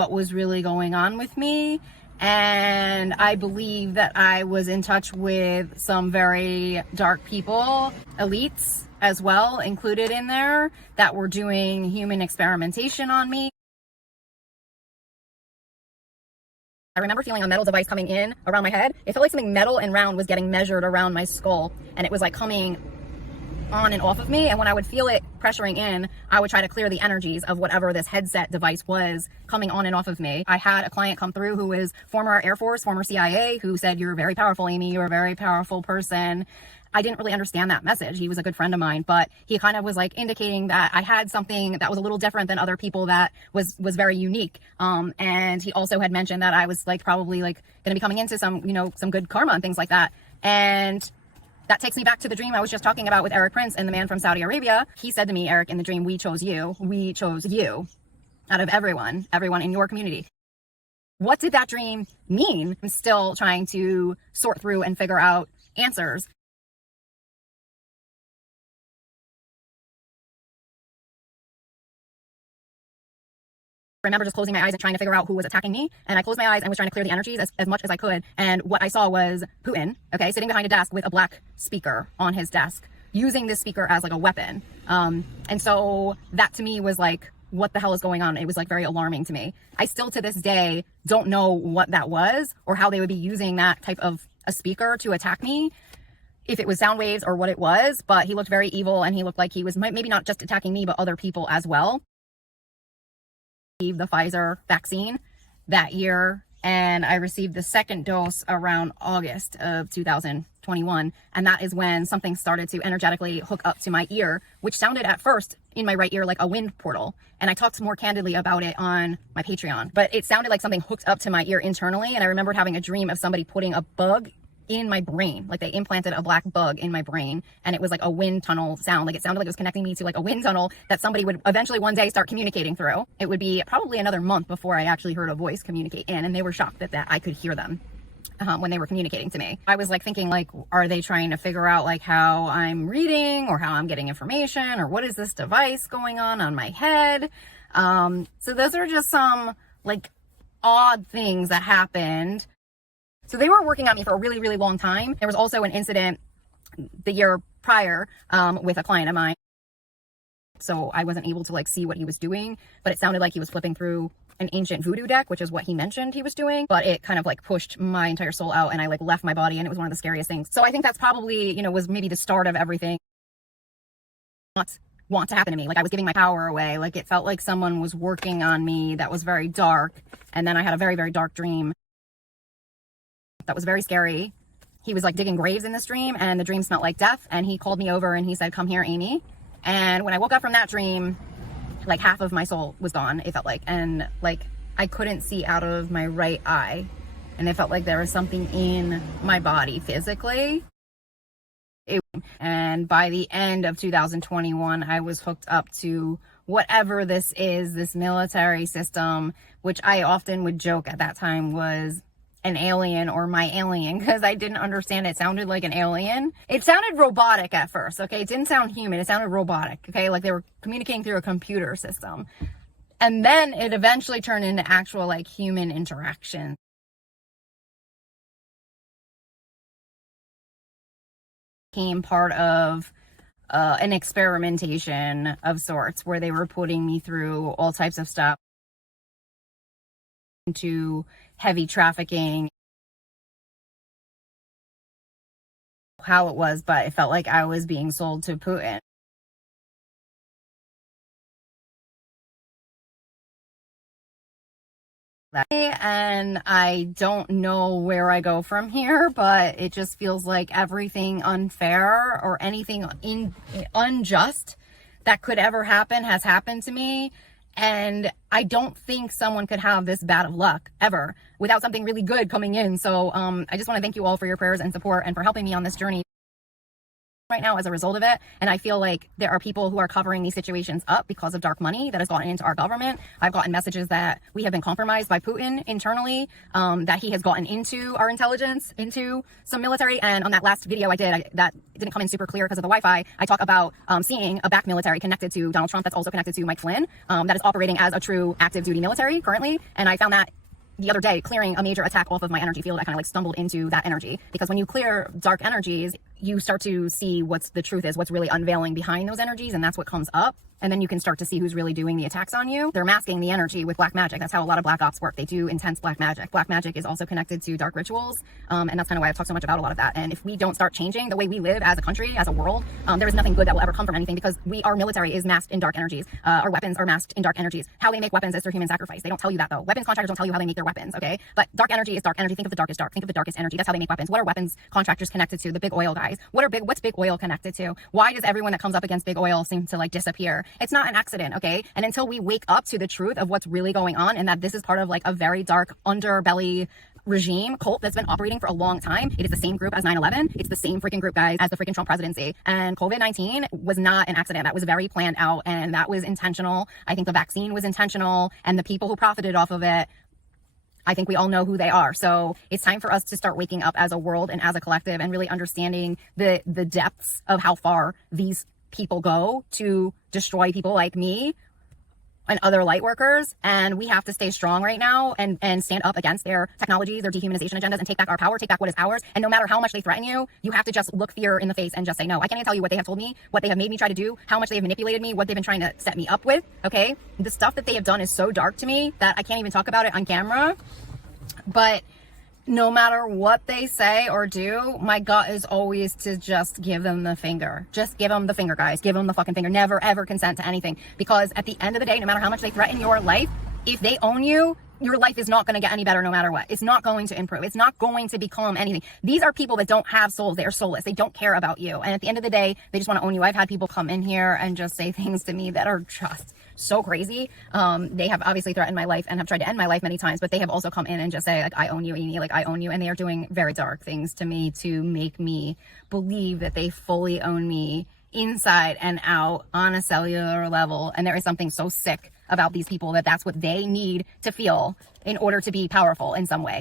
what was really going on with me. And I believe that I was in touch with some very dark people, elites as well included in there, that were doing human experimentation on me. I remember feeling a metal device coming in around my head. It felt like something metal and round was getting measured around my skull, and it was like coming on and off of me. And when I would feel it pressuring in, I would try to clear the energies of whatever this headset device was coming on and off of me. I had a client come through who was former Air Force, former CIA, who said, "You're very powerful, Amy. You're a very powerful person." I didn't really understand that message. He was a good friend of mine, but he kind of was like indicating that I had something that was a little different than other people, that was very unique. And he also had mentioned that I was like probably like going to be coming into some, some good karma and things like that. And that takes me back to the dream I was just talking about with Eric Prince and the man from Saudi Arabia. He said to me, "Eric, in the dream, we chose you. We chose you out of everyone in your community." What did that dream mean? I'm still trying to sort through and figure out answers. I remember just closing my eyes and trying to figure out who was attacking me. And I closed my eyes and was trying to clear the energies as much as I could. And what I saw was Putin, sitting behind a desk with a black speaker on his desk, using this speaker as like a weapon. And so that to me was like, what the hell is going on? It was like very alarming to me. I still to this day don't know what that was or how they would be using that type of a speaker to attack me, if it was sound waves or what it was. But he looked very evil, and he looked like he was maybe not just attacking me, but other people as well. The Pfizer vaccine that year, and I received the second dose around August of 2021, and that is when something started to energetically hook up to my ear, which sounded at first in my right ear like a wind portal. And I talked more candidly about it on my Patreon, but it sounded like something hooked up to my ear internally. And I remembered having a dream of somebody putting a bug in my brain, like they implanted a black bug in my brain, and it was like a wind tunnel sound. Like it sounded like it was connecting me to like a wind tunnel that somebody would eventually one day start communicating through. It would be probably another month before I actually heard a voice communicate in, and they were shocked that I could hear them when they were communicating to me. I was like thinking, like, are they trying to figure out like how I'm reading or how I'm getting information, or what is this device going on my head? So those are just some like odd things that happened. So they were working on me for a really, really long time. There was also an incident the year prior with a client of mine. So I wasn't able to like see what he was doing, but it sounded like he was flipping through an ancient voodoo deck, which is what he mentioned he was doing. But it kind of like pushed my entire soul out, and I like left my body, and it was one of the scariest things. So I think that's probably, was maybe the start of everything. Want to happen to me. Like I was giving my power away. Like it felt like someone was working on me that was very dark. And then I had a very, very dark dream that was very scary. He was like digging graves in this dream, and the dream smelled like death. And he called me over and he said, "Come here, Amy." And when I woke up from that dream, like half of my soul was gone, it felt like. And like I couldn't see out of my right eye. And it felt like there was something in my body physically. And by the end of 2021, I was hooked up to whatever this is, this military system, which I often would joke at that time was an alien or my alien, because I didn't understand. It sounded like an alien. It sounded robotic at first, okay? It didn't sound human. It sounded robotic, okay? Like they were communicating through a computer system. And then it eventually turned into actual like human interaction. Became part of an experimentation of sorts where they were putting me through all types of stuff, into heavy trafficking, how it was, but it felt like I was being sold to Putin. And I don't know where I go from here, but it just feels like everything unfair or anything unjust that could ever happen has happened to me. And I don't think someone could have this bad of luck ever without something really good coming in. So I just want to thank you all for your prayers and support and for helping me on this journey. right now as a result of it. And I feel like there are people who are covering these situations up because of dark money that has gotten into our government. I've gotten messages that we have been compromised by Putin internally, that he has gotten into our intelligence, into some military. And on that last video I did, that didn't come in super clear because of the Wi-Fi. I talk about seeing a back military connected to Donald Trump that's also connected to Mike Flynn, that is operating as a true active duty military currently. And I found that the other day clearing a major attack off of my energy field. I kind of like stumbled into that energy, because when you clear dark energies, you start to see what's the truth is, what's really unveiling behind those energies, and that's what comes up. And then you can start to see who's really doing the attacks on you. They're masking the energy with black magic. That's how a lot of black ops work. They do intense black magic. Black magic is also connected to dark rituals. And that's kind of why I've talked so much about a lot of that. And if we don't start changing the way we live as a country, as a world, there is nothing good that will ever come from anything, because our military is masked in dark energies. Our weapons are masked in dark energies. How they make weapons is through human sacrifice. They don't tell you that though. Weapons contractors don't tell you how they make their weapons, okay? But dark energy is dark energy. Think of the darkest dark. Think of the darkest energy. That's how they make weapons. What are weapons contractors connected to? The big oil guys. What's big oil connected to? Why does everyone that comes up against big oil seem to like disappear? It's not an accident, okay? And until we wake up to the truth of what's really going on, and that this is part of like a very dark underbelly regime cult that's been operating for a long time. It is the same group as 9/11. It's the same freaking group, guys, as the freaking Trump presidency. And COVID-19 was not an accident. That was very planned out, and that was intentional. I think the vaccine was intentional, and the people who profited off of it, I think we all know who they are. So it's time for us to start waking up as a world and as a collective, and really understanding the depths of how far these people go to destroy people like me and other light workers. And we have to stay strong right now and stand up against their technologies, their dehumanization agendas, and take back our power, take back what is ours. And no matter how much they threaten you, you have to just look fear in the face and just say no. I can't even tell you what they have told me, what they have made me try to do, how much they have manipulated me, what they've been trying to set me up with, okay? The stuff that they have done is so dark to me that I can't even talk about it on camera. But no matter what they say or do, my gut is always to just give them the finger. Just give them the finger, guys. Give them the fucking finger. Never, ever consent to anything. Because at the end of the day, no matter how much they threaten your life, if they own you, your life is not going to get any better no matter what. It's not going to improve. It's not going to become anything. These are people that don't have souls. They are soulless. They don't care about you. And at the end of the day, they just want to own you. I've had people come in here and just say things to me that are just so crazy. They have obviously threatened my life and have tried to end my life many times, but they have also come in and just say, like, I own you, Amy, like, I own you. And they are doing very dark things to me to make me believe that they fully own me inside and out on a cellular level. And there is something so sick about these people that that's what they need to feel in order to be powerful in some way.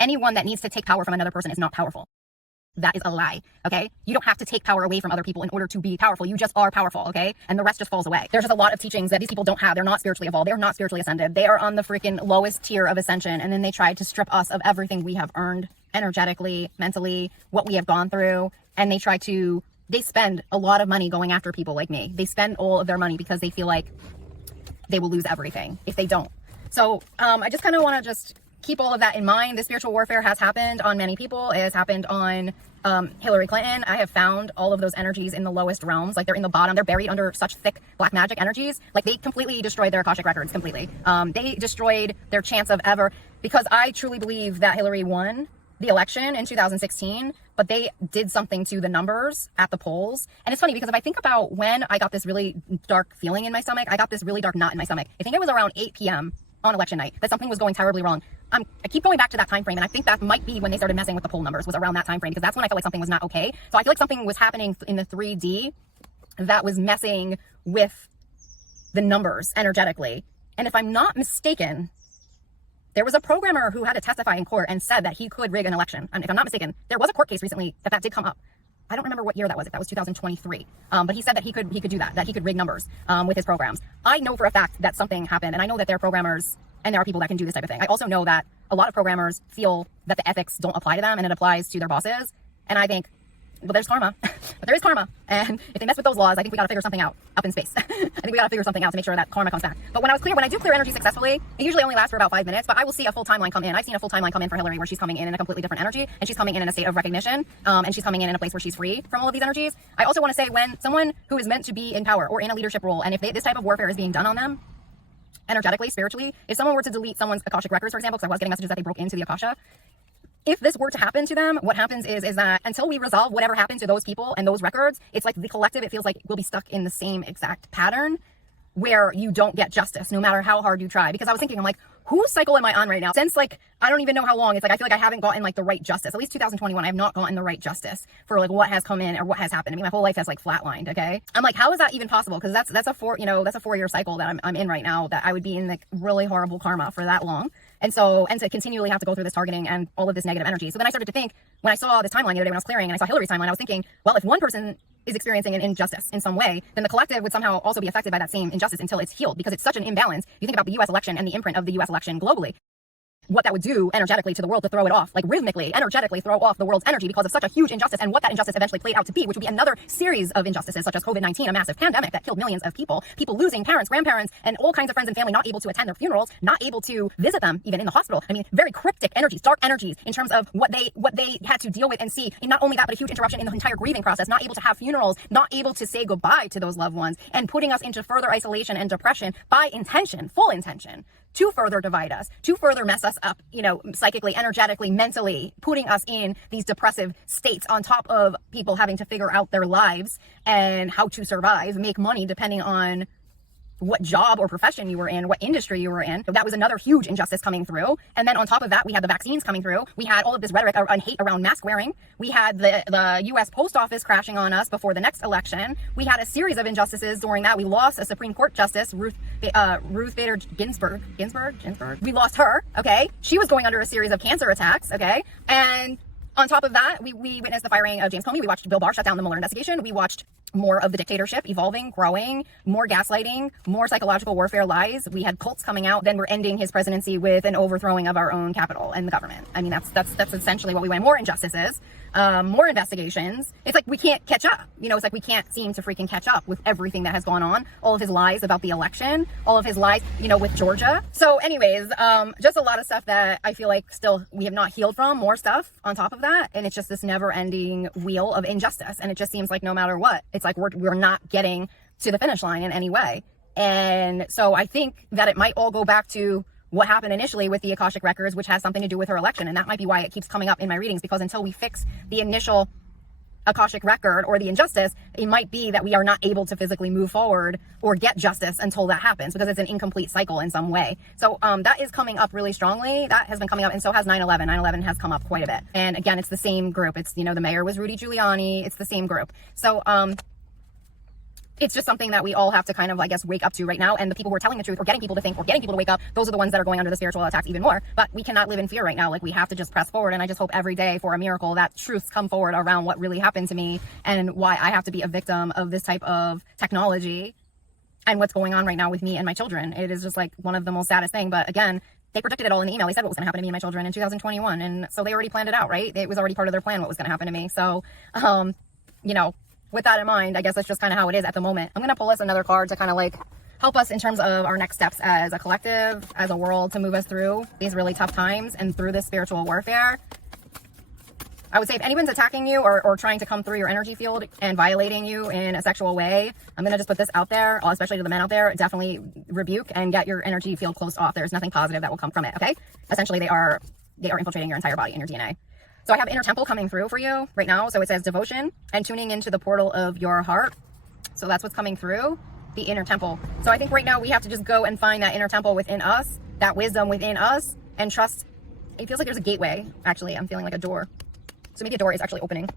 Anyone that needs to take power from another person is not powerful. That is a lie, okay? You don't have to take power away from other people in order to be powerful. You just are powerful, okay? And the rest just falls away. There's just a lot of teachings that these people don't have. They're not spiritually evolved. They're not spiritually ascended. They are on the freaking lowest tier of ascension. And then they try to strip us of everything we have earned energetically, mentally, what we have gone through. And they spend a lot of money going after people like me. They spend all of their money because they feel like they will lose everything if they don't. So I just kind of want to just keep all of that in mind. The spiritual warfare has happened on many people. It has happened on Hillary Clinton. I have found all of those energies in the lowest realms. Like, they're in the bottom. They're buried under such thick black magic energies. Like, they completely destroyed their Akashic records completely. They destroyed their chance of ever, because I truly believe that Hillary won the election in 2016, but they did something to the numbers at the polls. And it's funny because if I think about when I got this really dark feeling in my stomach, I got this really dark knot in my stomach. I think it was around 8 p.m. on election night that something was going terribly wrong. I keep going back to that time frame, and I think that might be when they started messing with the poll numbers, was around that time frame, because that's when I felt like something was not okay. So I feel like something was happening in the 3D that was messing with the numbers energetically. And if I'm not mistaken, there was a programmer who had to testify in court and said that he could rig an election. And if I'm not mistaken, there was a court case recently that did come up. I don't remember what year that was, if that was 2023. But he said that he could do that he could rig numbers with his programs. I know for a fact that something happened, and I know that there are programmers and there are people that can do this type of thing. I also know that a lot of programmers feel that the ethics don't apply to them and it applies to their bosses. And I think, well, there's karma, but there is karma. And if they mess with those laws, I think we got to figure something out up in space. I think we got to figure something out to make sure that karma comes back. But when I do clear energy successfully, it usually only lasts for about 5 minutes, but I will see a full timeline come in. I've seen a full timeline come in for Hillary where she's coming in a completely different energy, and she's coming in a state of recognition, and she's coming in a place where she's free from all of these energies. I also want to say, when someone who is meant to be in power or in a leadership role, and if this type of warfare is being done on them, energetically, spiritually, if someone were to delete someone's Akashic records, for example, because I was getting messages that they broke into the Akasha, if this were to happen to them, what happens is that until we resolve whatever happened to those people and those records, it's like the collective, it feels like we'll be stuck in the same exact pattern where you don't get justice no matter how hard you try. Because I was thinking, I'm like, whose cycle am I on right now? Since like, I don't even know how long. It's like, I feel like I haven't gotten like the right justice. At least 2021, I have not gotten the right justice for like what has come in or what has happened. I mean, my whole life has like flatlined. Okay. I'm like, how is that even possible? Cause that's a 4-year cycle that I'm in right now, that I would be in like really horrible karma for that long. And to continually have to go through this targeting and all of this negative energy. So then I started to think, when I saw this timeline the other day when I was clearing and I saw Hillary's timeline, I was thinking, well, if one person is experiencing an injustice in some way, then the collective would somehow also be affected by that same injustice until it's healed, because it's such an imbalance. You think about the US election and the imprint of the US election globally, what that would do energetically to the world, to throw it off, like rhythmically, energetically throw off the world's energy because of such a huge injustice, and what that injustice eventually played out to be, which would be another series of injustices such as COVID-19, a massive pandemic that killed millions of people losing parents, grandparents, and all kinds of friends and family, not able to attend their funerals, not able to visit them even in the hospital. I mean, very cryptic energies, dark energies in terms of what they had to deal with and see. And not only that, but a huge interruption in the entire grieving process, not able to have funerals, not able to say goodbye to those loved ones, and putting us into further isolation and depression by intention, full intention, to further divide us, to further mess us up, psychically, energetically, mentally, putting us in these depressive states, on top of people having to figure out their lives and how to survive, make money, depending on what job or profession you were in, what industry you were in. So that was another huge injustice coming through. And then on top of that, we had the vaccines coming through. We had all of this rhetoric and hate around mask wearing. We had the US Post Office crashing on us before the next election. We had a series of injustices during that. We lost a Supreme Court Justice, Ruth Bader Ginsburg. We lost her, okay? She was going under a series of cancer attacks, okay? And on top of that, we witnessed the firing of James Comey. We watched Bill Barr shut down the Mueller investigation. We watched more of the dictatorship evolving, growing, more gaslighting, more psychological warfare lies. We had cults coming out. Then we're ending his presidency with an overthrowing of our own capital and the government. I mean, that's essentially what we went. More injustices, more investigations. It's like we can't catch up. It's like we can't seem to freaking catch up with everything that has gone on. All of his lies about the election, all of his lies, with Georgia. So anyways, just a lot of stuff that I feel like still we have not healed from, more stuff on top of that. And it's just this never ending wheel of injustice. And it just seems like no matter what, it's like we're not getting to the finish line in any way. And so I think that it might all go back to what happened initially with the Akashic records, which has something to do with her election. And that might be why it keeps coming up in my readings, because until we fix the initial Akashic record or the injustice, it might be that we are not able to physically move forward or get justice until that happens, because it's an incomplete cycle in some way. So that is coming up really strongly. That has been coming up, and so has 9/11. 9/11 has come up quite a bit. And again, it's the same group. It's, the mayor was Rudy Giuliani. It's the same group. So it's just something that we all have to kind of, I guess, wake up to right now. And the people who are telling the truth or getting people to think or getting people to wake up, those are the ones that are going under the spiritual attacks even more. But we cannot live in fear right now. Like, we have to just press forward. And I just hope every day for a miracle that truths come forward around what really happened to me and why I have to be a victim of this type of technology and what's going on right now with me and my children. It is just like one of the most saddest thing. But again, they predicted it all in the email. They said what was going to happen to me and my children in 2021. And so they already planned it out, right? It was already part of their plan what was going to happen to me. So, with that in mind, I guess that's just kind of how it is at the moment. I'm going to pull us another card to kind of like help us in terms of our next steps as a collective, as a world, to move us through these really tough times and through this spiritual warfare. I would say if anyone's attacking you or trying to come through your energy field and violating you in a sexual way, I'm going to just put this out there, especially to the men out there, definitely rebuke and get your energy field closed off. There's nothing positive that will come from it, okay? Essentially, they are infiltrating your entire body and your DNA. So I have inner temple coming through for you right now. So it says devotion and tuning into the portal of your heart. So that's what's coming through, the inner temple. So I think right now we have to just go and find that inner temple within us, that wisdom within us, and trust. It feels like there's a gateway. Actually, I'm feeling like a door. So maybe a door is actually opening.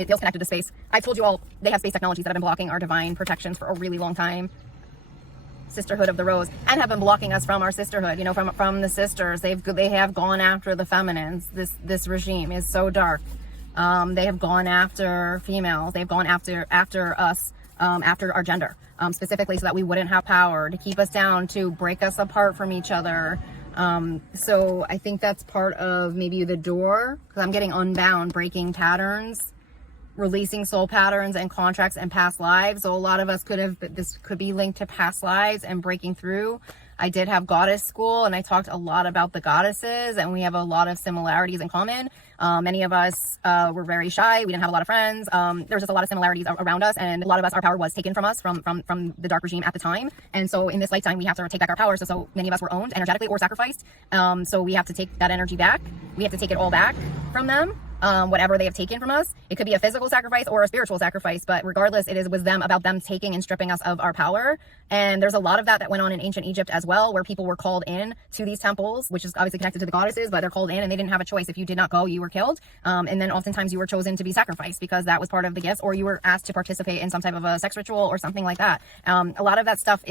It feels connected to space. I told you all they have space technologies that have been blocking our divine protections for a really long time. Sisterhood of the Rose, and have been blocking us from our sisterhood, from the sisters. They have gone after the feminines. This regime is so dark. They have gone after females. They've gone after us, after our gender, specifically so that we wouldn't have power, to keep us down, to break us apart from each other. So I think that's part of maybe the door, because I'm getting unbound, breaking patterns, releasing soul patterns and contracts and past lives. So a lot of us this could be linked to past lives and breaking through. I did have goddess school, and I talked a lot about the goddesses, and we have a lot of similarities in common. Many of us were very shy. We didn't have a lot of friends. There's just a lot of similarities around us, and a lot of us, our power was taken from us from the dark regime at the time. And so in this lifetime, we have to take back our power. So many of us were owned energetically or sacrificed. So we have to take that energy back. We have to take it all back from them. whatever they have taken from us. It could be a physical sacrifice or a spiritual sacrifice, but regardless, was them about them taking and stripping us of our power. And there's a lot of that went on in ancient Egypt as well, where people were called in to these temples, which is obviously connected to the goddesses, but they're called in and they didn't have a choice. If you did not go, you were killed. And then oftentimes you were chosen to be sacrificed because that was part of the gifts, or you were asked to participate in some type of a sex ritual or something like that. A lot of that stuff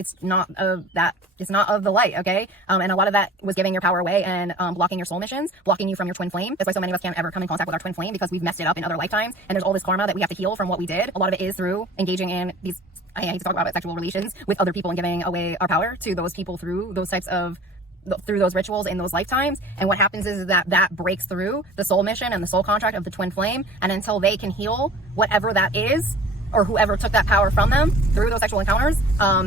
it's not of the light, okay? And a lot of that was giving your power away and blocking your soul missions, blocking you from your twin flame. That's why so many of us can't ever come in contact with our twin flame, because we've messed it up in other lifetimes, and there's all this karma that we have to heal from what we did. A lot of it is through engaging in these, I hate to talk about it, sexual relations with other people and giving away our power to those people through those types of through those rituals in those lifetimes. And what happens is that breaks through the soul mission and the soul contract of the twin flame, and until they can heal whatever that is, or whoever took that power from them through those sexual encounters,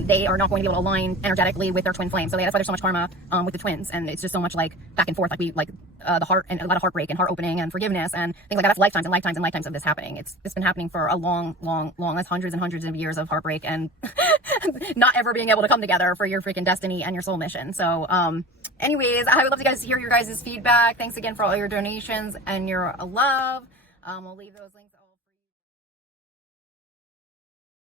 they are not going to be able to align energetically with their twin flame. So that's why there's so much karma with the twins, and it's just so much like back and forth, the heart, and a lot of heartbreak and heart opening and forgiveness and things like that. That's lifetimes and lifetimes and lifetimes of this happening. It's been happening for a long, that's hundreds and hundreds of years of heartbreak and not ever being able to come together for your freaking destiny and your soul mission. So anyways, I would love to hear your guys' feedback. Thanks again for all your donations and your love. We'll leave those links